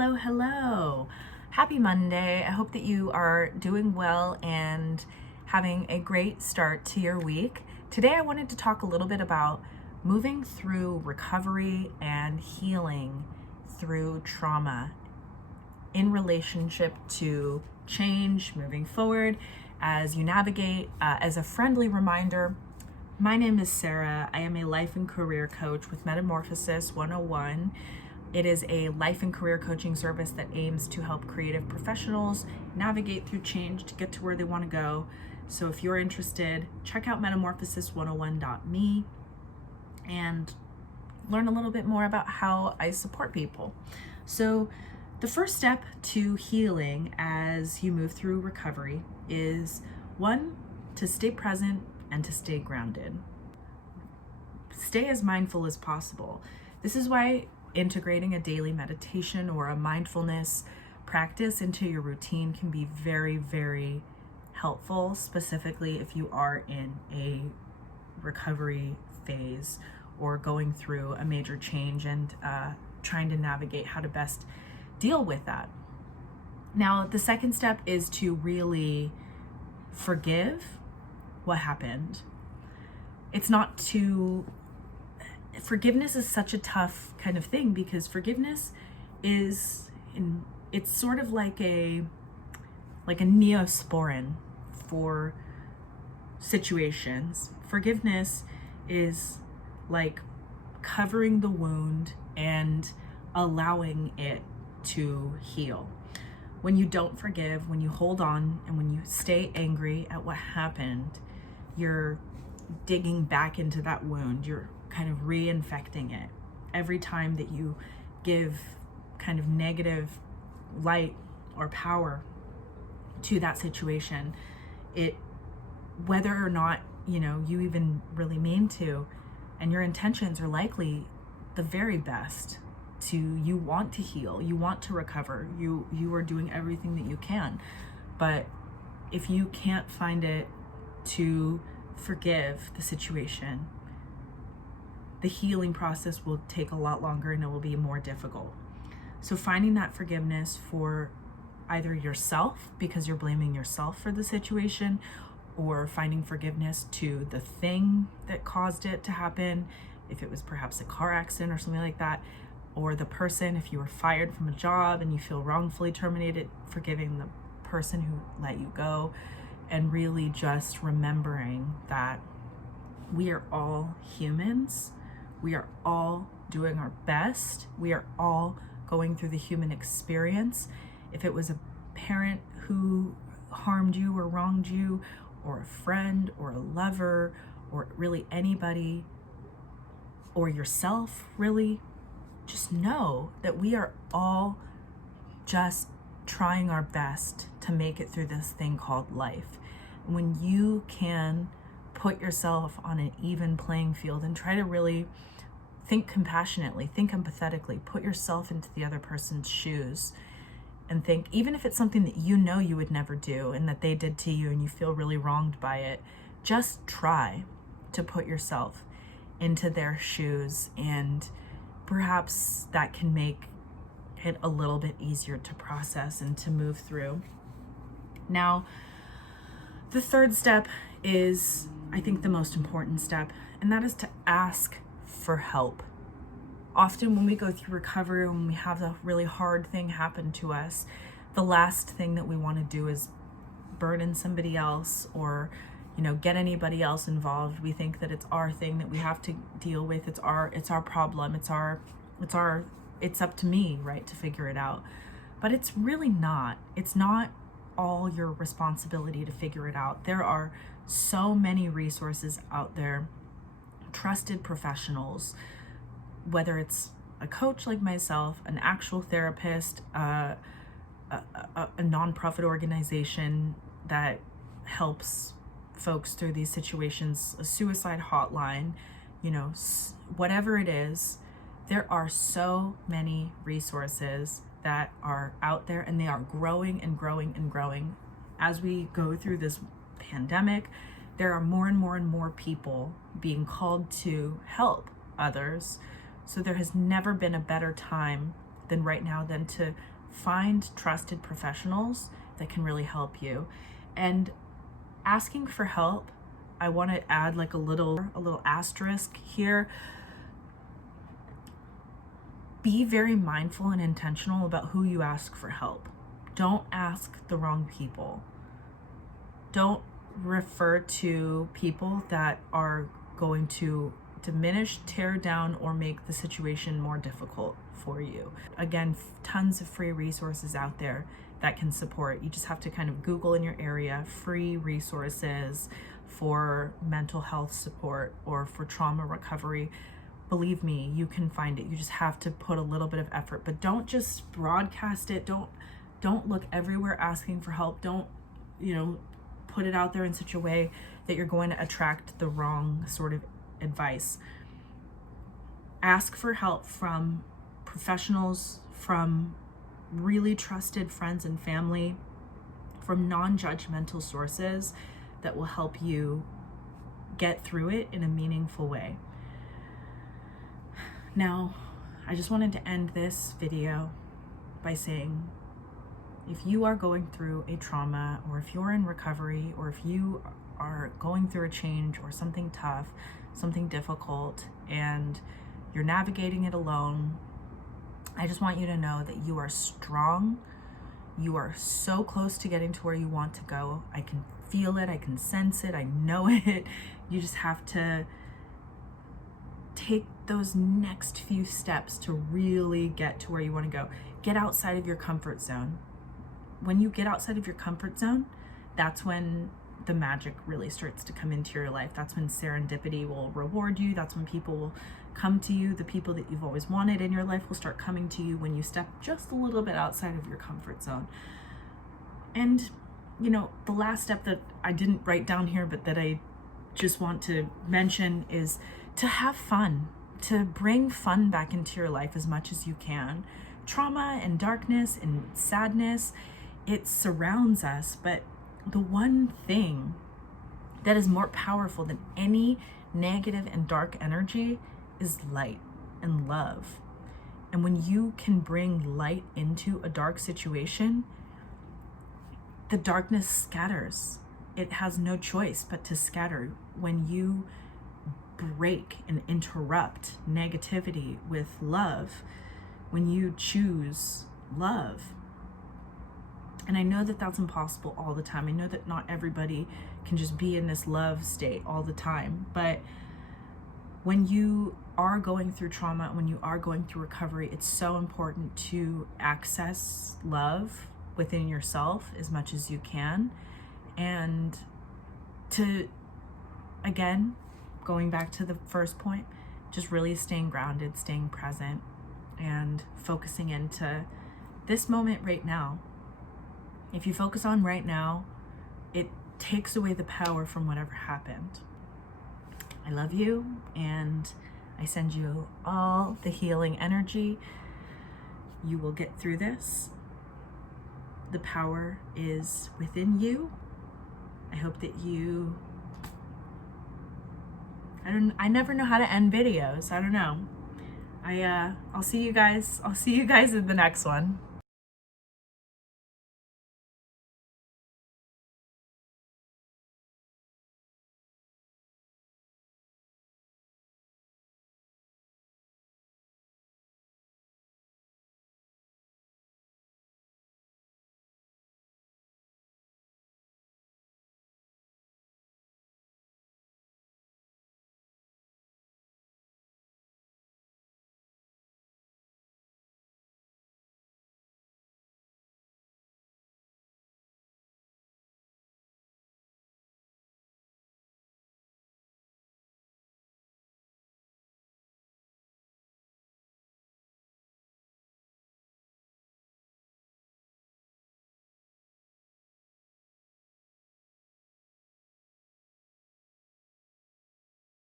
Hello, hello. Happy Monday. I hope that you are doing well and having a great start to your week. Today, I wanted to talk a little bit about moving through recovery and healing through trauma in relationship to change moving forward as you navigate. As a friendly reminder, my name is Sarah. I am a life and career coach with Metamorphosis 101. It is a life and career coaching service that aims to help creative professionals navigate through change to get to where they want to go. So if you're interested, check out metamorphosis101.me and learn a little bit more about how I support people. So the first step to healing as you move through recovery is one, to stay present and to stay grounded. Stay as mindful as possible. This is why integrating a daily meditation or a mindfulness practice into your routine can be very, very helpful, specifically if you are in a recovery phase or going through a major change and trying to navigate how to best deal with that. Now, the second step is to really forgive what happened. Forgiveness is such a tough kind of thing because forgiveness it's sort of like a neosporin for situations. Forgiveness is like covering the wound and allowing it to heal. When you don't forgive, when you hold on, and when you stay angry at what happened, you're digging back into that wound. You're kind of reinfecting it. Every time that you give kind of negative light or power to that situation, whether or not, you even really mean to, and your intentions are likely the very best you want to heal, you want to recover, you are doing everything that you can. But if you can't find it to forgive the situation, the healing process will take a lot longer and it will be more difficult. So finding that forgiveness for either yourself, because you're blaming yourself for the situation, or finding forgiveness to the thing that caused it to happen, if it was perhaps a car accident or something like that, or the person, if you were fired from a job and you feel wrongfully terminated, forgiving the person who let you go, and really just remembering that we are all humans. We are all doing our best. We are all going through the human experience. If it was a parent who harmed you or wronged you, or a friend or a lover, or really anybody, or yourself, really, just know that we are all just trying our best to make it through this thing called life. When you can put yourself on an even playing field and try to really think compassionately, think empathetically, put yourself into the other person's shoes and think, even if it's something that you would never do and that they did to you and you feel really wronged by it, just try to put yourself into their shoes, and perhaps that can make it a little bit easier to process and to move through. Now, the third step is, I think, the most important step, and that is to ask for help. Often when we go through recovery, when we have a really hard thing happen to us, the last thing that we want to do is burden somebody else or get anybody else involved. We think that it's our thing that we have to deal with. It's our problem. It's up to me, right, to figure it out. But it's really not. It's not all your responsibility to figure it out. There are so many resources out there, trusted professionals, whether it's a coach like myself, an actual therapist, a nonprofit organization that helps folks through these situations, a suicide hotline, whatever it is. There are so many resources that are out there, and they are growing and growing and growing. As we go through this pandemic, there are more and more and more people being called to help others. So there has never been a better time right now than to find trusted professionals that can really help you. And asking for help, I want to add like a little asterisk here. Be very mindful and intentional about who you ask for help. Don't ask the wrong people. Don't refer to people that are going to diminish, tear down, or make the situation more difficult for you. Again, tons of free resources out there that can support. You just have to kind of Google in your area free resources for mental health support or for trauma recovery. Believe me, you can find it. You just have to put a little bit of effort, but don't just broadcast it. Don't look everywhere asking for help. Don't, put it out there in such a way that you're going to attract the wrong sort of advice. Ask for help from professionals, from really trusted friends and family, from non-judgmental sources that will help you get through it in a meaningful way. Now, I just wanted to end this video by saying, if you are going through a trauma, or if you're in recovery, or if you are going through a change or something tough, something difficult, and you're navigating it alone, I just want you to know that you are strong. You are so close to getting to where you want to go. I can feel it. I can sense it. I know it. You just have to take those next few steps to really get to where you want to go. Get outside of your comfort zone. When you get outside of your comfort zone, that's when the magic really starts to come into your life. That's when serendipity will reward you. That's when people will come to you. The people that you've always wanted in your life will start coming to you when you step just a little bit outside of your comfort zone. And, the last step that I didn't write down here, but that I just want to mention is to have fun, to bring fun back into your life as much as you can. Trauma and darkness and sadness, it surrounds us, but the one thing that is more powerful than any negative and dark energy is light and love. And when you can bring light into a dark situation, the darkness scatters. It has no choice but to scatter. When you break and interrupt negativity with love, when you choose love. And I know that that's impossible all the time. I know that not everybody can just be in this love state all the time. But when you are going through trauma, when you are going through recovery, it's so important to access love within yourself as much as you can. And to, again, going back to the first point, just really staying grounded, staying present, and focusing into this moment right now. If you focus on right now, it takes away the power from whatever happened. I love you, and I send you all the healing energy. You will get through this. The power is within you. I hope that you... I never know how to end videos. I don't know. I'll see you guys in the next one.